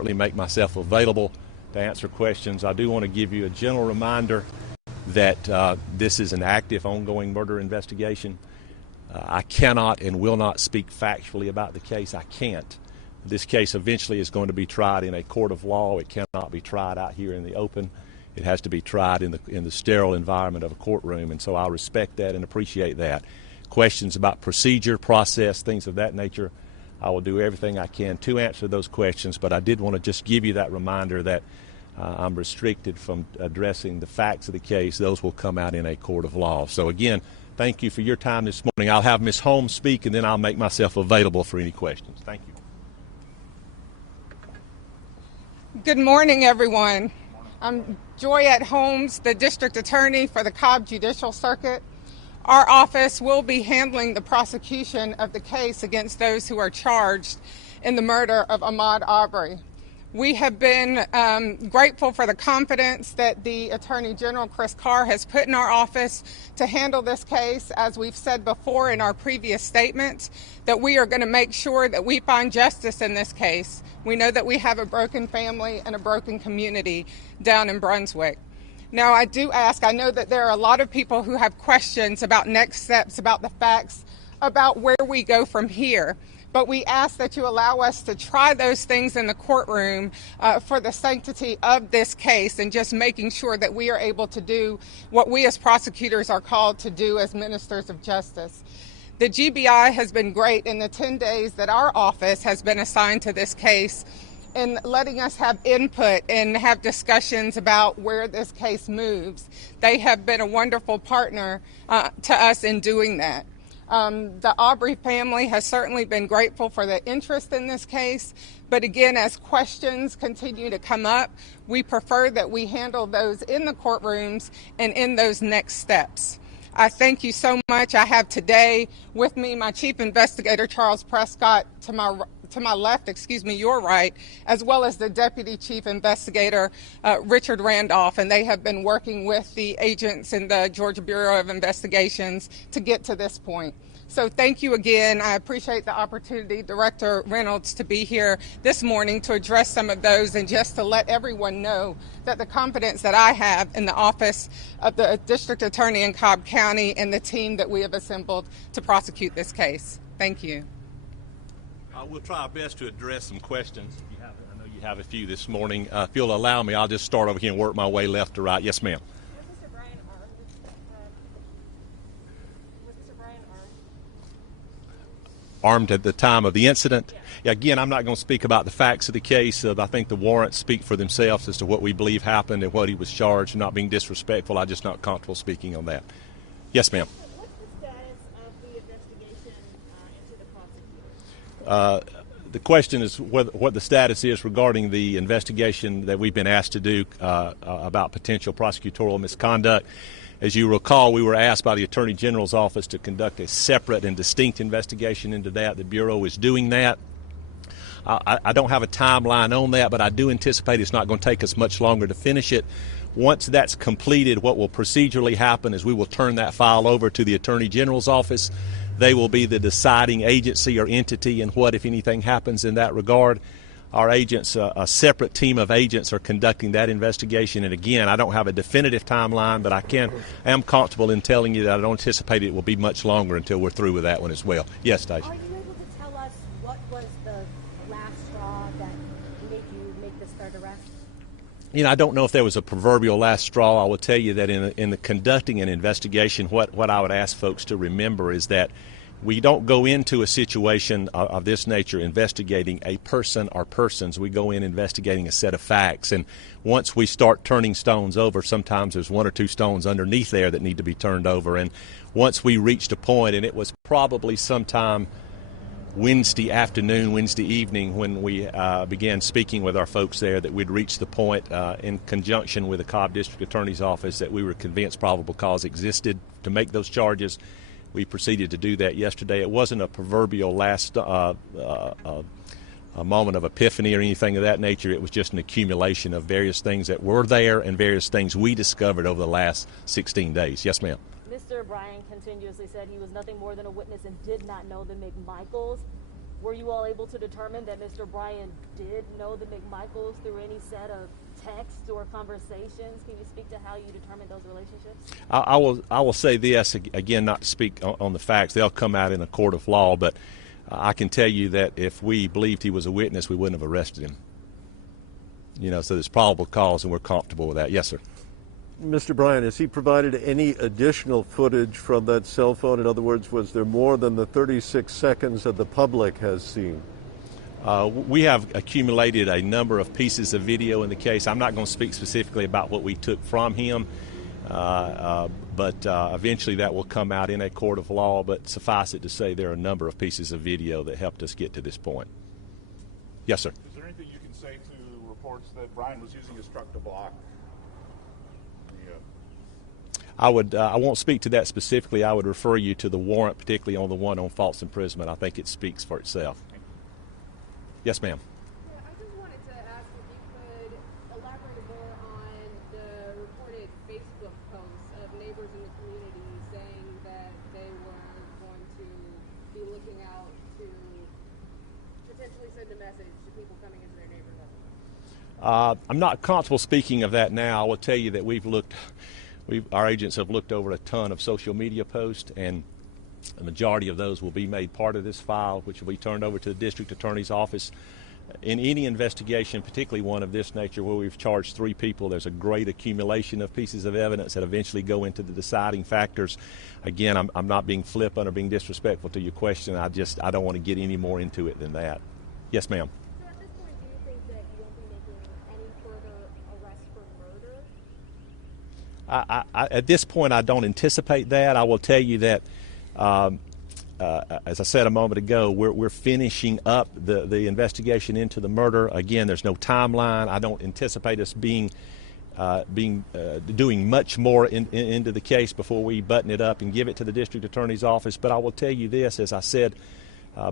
certainly make myself available to answer questions. I do want to give you a general reminder that this is an active, ongoing murder investigation. I cannot and will not speak factually about the case. I can't. This case eventually is going to be tried in a court of law. It cannot be tried out here in the open. It has to be tried in the sterile environment of a courtroom, and so I respect that and appreciate that. Questions about procedure, process, things of that nature, I will do everything I can to answer those questions, but I did want to just give you that reminder that I'm restricted from addressing the facts of the case. Those will come out in a court of law. So again, thank you for your time this morning. I'll have Ms. Holmes speak, and then I'll make myself available for any questions. Thank you. Good morning, everyone. I'm Joyette Holmes, the District Attorney for the Cobb Judicial Circuit. Our office will be handling the prosecution of the case against those who are charged in the murder of Ahmaud Arbery. We have been grateful for the confidence that the Attorney General, Chris Carr, has put in our office to handle this case. As we've said before in our previous statements, that we are going to make sure that we find justice in this case. We know that we have a broken family and a broken community down in Brunswick. Now, I do ask, I know that there are a lot of people who have questions about next steps, about the facts, about where we go from here. But we ask that you allow us to try those things in the courtroom for the sanctity of this case and just making sure that we are able to do what we as prosecutors are called to do as ministers of justice. The GBI has been great in the 10 days that our office has been assigned to this case in letting us have input and have discussions about where this case moves. They have been a wonderful partner to us in doing that. The Arbery family has certainly been grateful for the interest in this case, but again, as questions continue to come up, we prefer that we handle those in the courtrooms and in those next steps. I thank you so much. I have today with me my Chief Investigator, Charles Prescott, to my left, your right, as well as the Deputy Chief Investigator, Richard Randolph, and they have been working with the agents in the Georgia Bureau of Investigations to get to this point. So thank you again. I appreciate the opportunity, Director Reynolds, to be here this morning to address some of those and just to let everyone know that the confidence that I have in the office of the District Attorney in Cobb County and the team that we have assembled to prosecute this case. Thank you. We'll try our best to address some questions. I know you have a few this morning. If you'll allow me, I'll just start over here and work my way left to right. Yes, ma'am. Armed at the time of the incident? Yeah, again, I'm not going to speak about the facts of the case. I think the warrants speak for themselves as to what we believe happened and what he was charged. Not being disrespectful, I'm just not comfortable speaking on that. Yes, ma'am. What's the status of the investigation into the prosecutors? The question is what the status is regarding the investigation that we've been asked to do about potential prosecutorial misconduct. As you recall, we were asked by the Attorney General's office to conduct a separate and distinct investigation into that. The Bureau is doing that. I don't have a timeline on that, but I do anticipate it's not going to take us much longer to finish it. Once that's completed, what will procedurally happen is we will turn that file over to the Attorney General's office. They will be the deciding agency or entity in what, if anything, happens in that regard. Our agents, a separate team of agents, are conducting that investigation. And again, I don't have a definitive timeline, but I am comfortable in telling you that I don't anticipate it will be much longer until we're through with that one as well. Yes, Stacey. Are you able to tell us what was the last straw that made you make this third arrest? You know, I don't know if there was a proverbial last straw. I will tell you that in the conducting an investigation, what I would ask folks to remember is that we don't go into a situation of this nature investigating a person or persons. We go in investigating a set of facts. And once we start turning stones over, sometimes there's one or two stones underneath there that need to be turned over. And once we reached a point, and it was probably sometime Wednesday afternoon, Wednesday evening, when we began speaking with our folks there, that we'd reached the point in conjunction with the Cobb District Attorney's Office that we were convinced probable cause existed to make those charges. We proceeded to do that yesterday. It wasn't a proverbial last a moment of epiphany or anything of that nature. It was just an accumulation of various things that were there and various things we discovered over the last 16 days. Yes, ma'am. Mr. O'Brien continuously said he was nothing more than a witness and did not know the McMichaels. Were you all able to determine that Mr. Bryan did know the McMichaels through any set of texts or conversations? Can you speak to how you determined those relationships? I will say this again, not to speak on the facts. They'll come out in a court of law, but I can tell you that if we believed he was a witness, we wouldn't have arrested him. So there's probable cause, and we're comfortable with that. Yes, sir. Mr. Bryan, has he provided any additional footage from that cell phone? In other words, was there more than the 36 seconds that the public has seen? We have accumulated a number of pieces of video in the case. I'm not going to speak specifically about what we took from him, but eventually that will come out in a court of law. But suffice it to say, there are a number of pieces of video that helped us get to this point. Yes, sir. Is there anything you can say to reports that Bryan was using his truck to block? I won't speak to that specifically. I would refer you to the warrant, particularly on the one on false imprisonment. I think it speaks for itself. Yes, ma'am. Yeah, I just wanted to ask if you could elaborate more on the reported Facebook posts of neighbors in the community saying that they were going to be looking out to potentially send a message to people coming into their neighborhood. I'm not comfortable speaking of that now. I will tell you that our agents have looked over a ton of social media posts, and the majority of those will be made part of this file, which will be turned over to the district attorney's office. In any investigation, particularly one of this nature where we've charged 3 people, there's a great accumulation of pieces of evidence that eventually go into the deciding factors. Again, I'm not being flippant or being disrespectful to your question. I don't want to get any more into it than that. Yes, ma'am. So at this point, do you think that you won't be making any further arrests for murder? At this point, I don't anticipate that. I will tell you that, as I said a moment ago, we're finishing up the investigation into the murder. Again, there's no timeline. I don't anticipate us doing much more into the case before we button it up and give it to the district attorney's office. But I will tell you this, as I said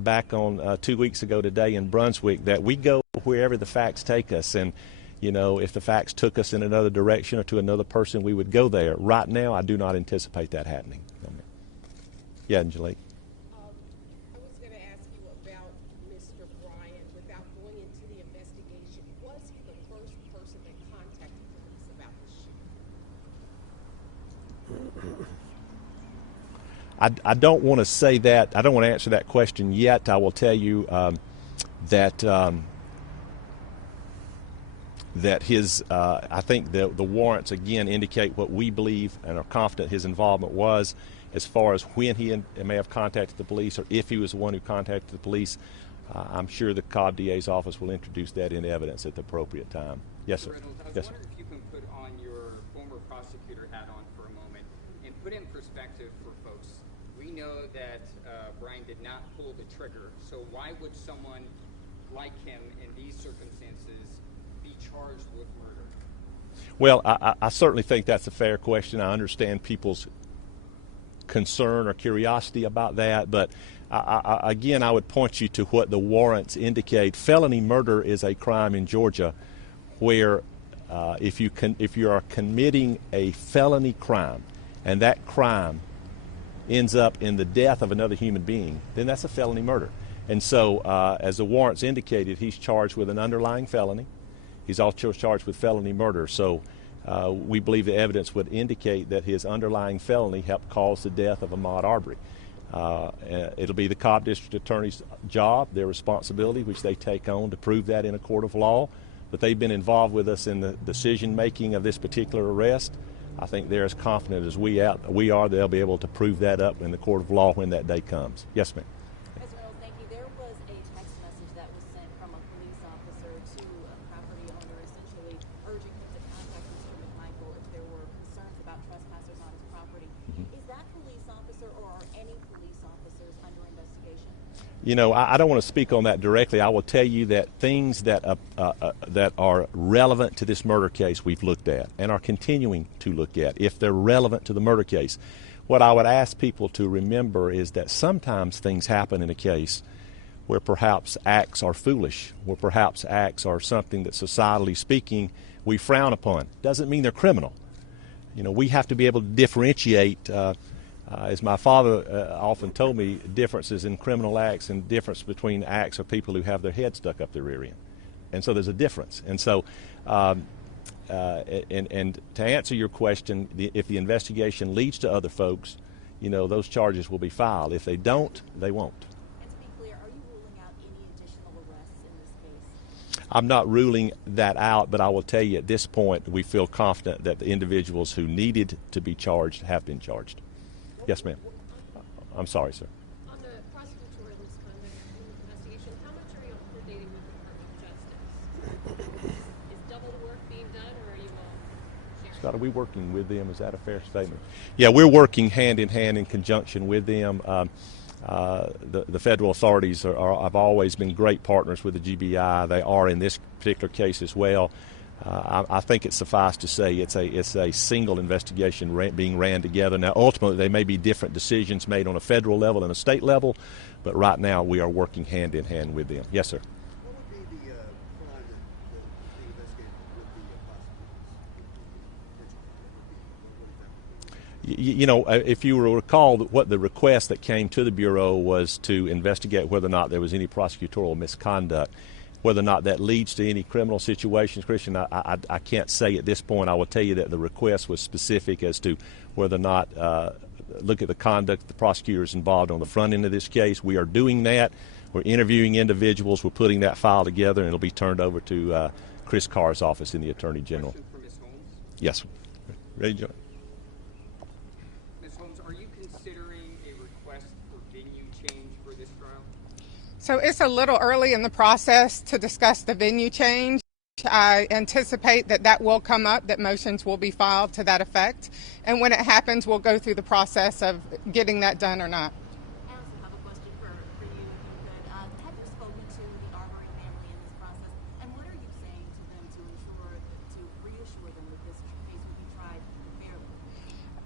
back on 2 weeks ago today in Brunswick, that we go wherever the facts take us. And if the facts took us in another direction or to another person, we would go there. Right now, I do not anticipate that happening. Yeah, Angelique. I was going to ask you about Mr. Bryan. Without going into the investigation, was he the first person that contacted police about the shooting? I don't want to say that. I don't want to answer that question yet. I will tell you that his, I think the warrants again indicate what we believe and are confident his involvement was. As far as when he may have contacted the police or if he was the one who contacted the police, I'm sure the Cobb DA's office will introduce that in evidence at the appropriate time. Yes, sir. Reynolds, I was wondering if you can put on your former prosecutor hat on for a moment and put in perspective for folks. We know that Bryan did not pull the trigger, so why would someone like him in these circumstances be charged with murder? Well, I certainly think that's a fair question. I understand people's concern or curiosity about that, but again, I would point you to what the warrants indicate. Felony murder is a crime in Georgia where if you are committing a felony crime and that crime ends up in the death of another human being, then that's a felony murder. And so as the warrants indicated, he's charged with an underlying felony. He's also charged with felony murder. So we believe the evidence would indicate that his underlying felony helped cause the death of Ahmaud Arbery. It'll be the Cobb District Attorney's job, their responsibility, which they take on to prove that in a court of law. But they've been involved with us in the decision-making of this particular arrest. I think they're as confident as we are they'll be able to prove that up in the court of law when that day comes. Yes, ma'am. Ms. Reynolds, thank you. There was a text message that was sent from a police officer to a property owner, essentially urging him to contact Mr. McMichael if there were concerns about trespassers on his property. Is that police officer or are any police officers under investigation? I don't want to speak on that directly. I will tell you that things that are relevant to this murder case we've looked at and are continuing to look at, if they're relevant to the murder case. What I would ask people to remember is that sometimes things happen in a case where perhaps acts are foolish, where perhaps acts are something that societally speaking we frown upon. Doesn't mean they're criminal. We have to be able to differentiate as my father often told me, differences in criminal acts and difference between acts of people who have their head stuck up their rear end. And so there's a difference. And so, and to answer your question, if the investigation leads to other folks, those charges will be filed. If they don't, they won't. And to be clear, are you ruling out any additional arrests in this case? I'm not ruling that out, but I will tell you at this point, we feel confident that the individuals who needed to be charged have been charged. Yes, ma'am. I'm sorry, sir. On the prosecutorial misconduct investigation, how much are you coordinating with the Department of Justice? Is double the work being done, or are you all sharing? Scott, are we working with them? Is that a fair statement? Yeah, we're working hand in hand in conjunction with them. The federal authorities have always been great partners with the GBI. They are in this particular case as well. I think it's suffice to say it's a single investigation being ran together. Now, ultimately, there may be different decisions made on a federal level and a state level, but right now we are working hand in hand with them. Yes, sir. What would be the crime that being investigated with the prosecutors? If you will recall, what the request that came to the Bureau was to investigate whether or not there was any prosecutorial misconduct. Whether or not that leads to any criminal situations, Christian, I can't say at this point. I will tell you that the request was specific as to whether or not look at the conduct of the prosecutors involved on the front end of this case. We are doing that. We're interviewing individuals. We're putting that file together, and it'll be turned over to Chris Carr's office in the Attorney General. Question for Ms. Holmes. Yes. Ready, John? Ms. Holmes, are you considering a request for venue change for this trial? So it's a little early in the process to discuss the venue change. I anticipate that will come up, that motions will be filed to that effect. And when it happens, we'll go through the process of getting that done or not. I also have a question for you, if you could. Have you spoken to the Arbery family in this process? And what are you saying to them to reassure them that this case will be tried fairly?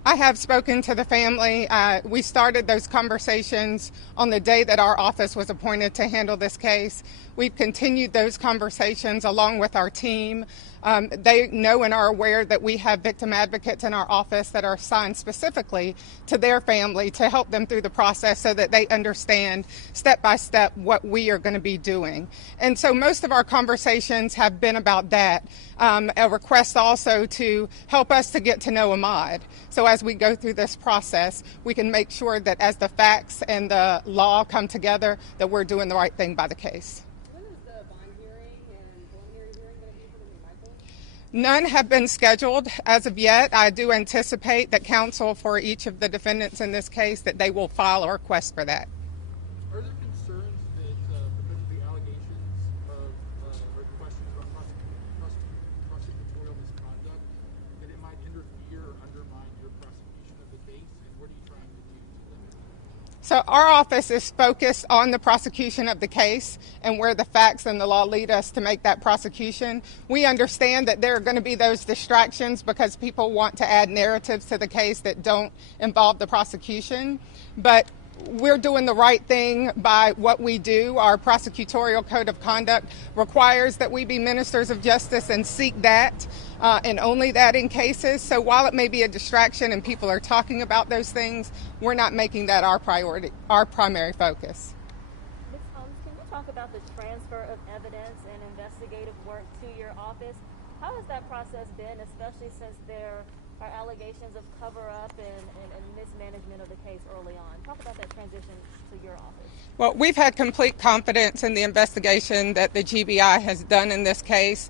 I have spoken to the family. We started those conversations on the day that our office was appointed to handle this case. We've continued those conversations along with our team. They know and are aware that we have victim advocates in our office that are assigned specifically to their family to help them through the process so that they understand step by step what we are going to be doing. And so most of our conversations have been about that. A request also to help us to get to know Ahmaud. So as we go through this process, we can make sure that as the facts and the law come together, that we're doing the right thing by the case. When is the bond hearing and preliminary hearing going to be for the new Michael? None have been scheduled as of yet. I do anticipate that counsel for each of the defendants in this case, that they will file a request for that. Are there concerns that because of the allegations of or questions about prosecutorial misconduct, that it might interfere or undermine your prosecution of the case? And what are you trying to do to limit that? So our office is focused on the prosecution of the case and where the facts and the law lead us to make that prosecution. We understand that there are going to be those distractions because people want to add narratives to the case that don't involve the prosecution. But we're doing the right thing by what we do. Our prosecutorial code of conduct requires that we be ministers of justice and seek that and only that in cases. So while it may be a distraction and people are talking about those things, we're not making that our priority, our primary focus. Ms. Holmes, can you talk about the transfer of evidence and investigative work to your office? How has that process been, especially since there are allegations of cover-up and mismanagement of the case early on? Talk about that transition to your office. Well, we've had complete confidence in the investigation that the GBI has done in this case.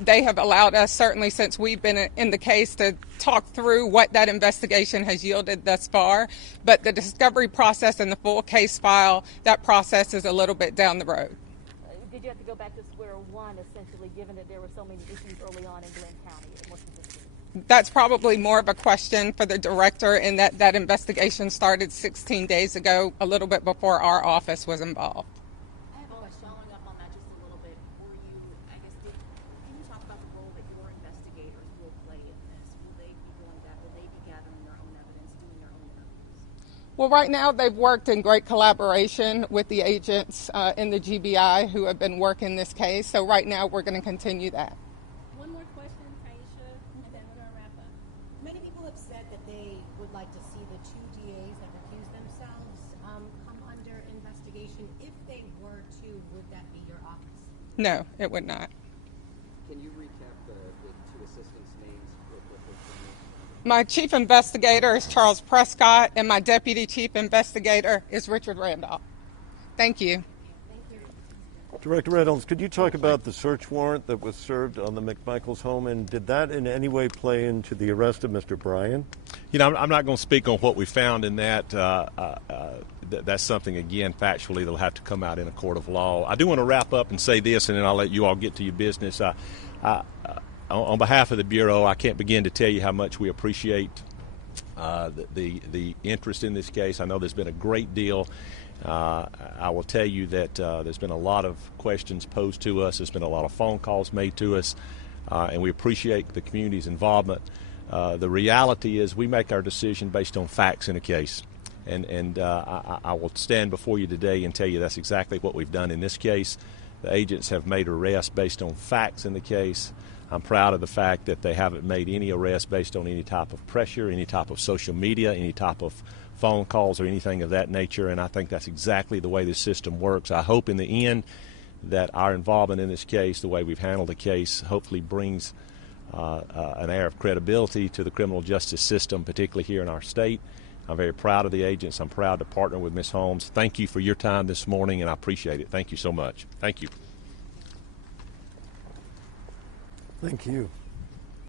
They have allowed us, certainly since we've been in the case, to talk through what that investigation has yielded thus far. But the discovery process and the full case file, that process is a little bit down the road. Did you have to go back to square one, essentially, given that there were so many issues early on in Glenn County? More specifically? That's probably more of a question for the director, in that investigation started 16 days ago, a little bit before our office was involved. I have a question. Following up on that just a little bit, can you talk about the role that your investigators will play in this? Will they be doing that? Will they be gathering their own evidence, doing their own interviews? Well, right now they've worked in great collaboration with the agents in the GBI who have been working this case. So right now we're going to continue that. One more question, Taisha, and then we're going to wrap up. Many people have said that they would like to see the two DAs No, it would not. Can you recap the two assistants' names real quickly for me? My chief investigator is Charles Prescott, and my deputy chief investigator is Richard Randolph. Thank you. Director Reynolds, could you talk about the search warrant that was served on the McMichaels home, and did that in any way play into the arrest of Mr. Bryan? You know, I'm not going to speak on what we found in that. That's something, again, factually, that'll have to come out in a court of law. I do want to wrap up and say this, and then I'll let you all get to your business. On behalf of the Bureau, I can't begin to tell you how much we appreciate the interest in this case. I know there's been a great deal. I will tell you that there's been a lot of questions posed to us. There's been a lot of phone calls made to us, and we appreciate the community's involvement. The reality is we make our decision based on facts in a case, and I will stand before you today and tell you that's exactly what we've done in this case. The agents have made arrests based on facts in the case. I'm proud of the fact that they haven't made any arrests based on any type of pressure, any type of social media, any type of phone calls or anything of that nature, and I think that's exactly the way this system works. I hope in the end that our involvement in this case, the way we've handled the case, hopefully brings an air of credibility to the criminal justice system, particularly here in our state. I'm very proud of the agents. I'm proud to partner with Ms. Holmes. Thank you for your time this morning, and I appreciate it. Thank you so much. Thank you. Thank you.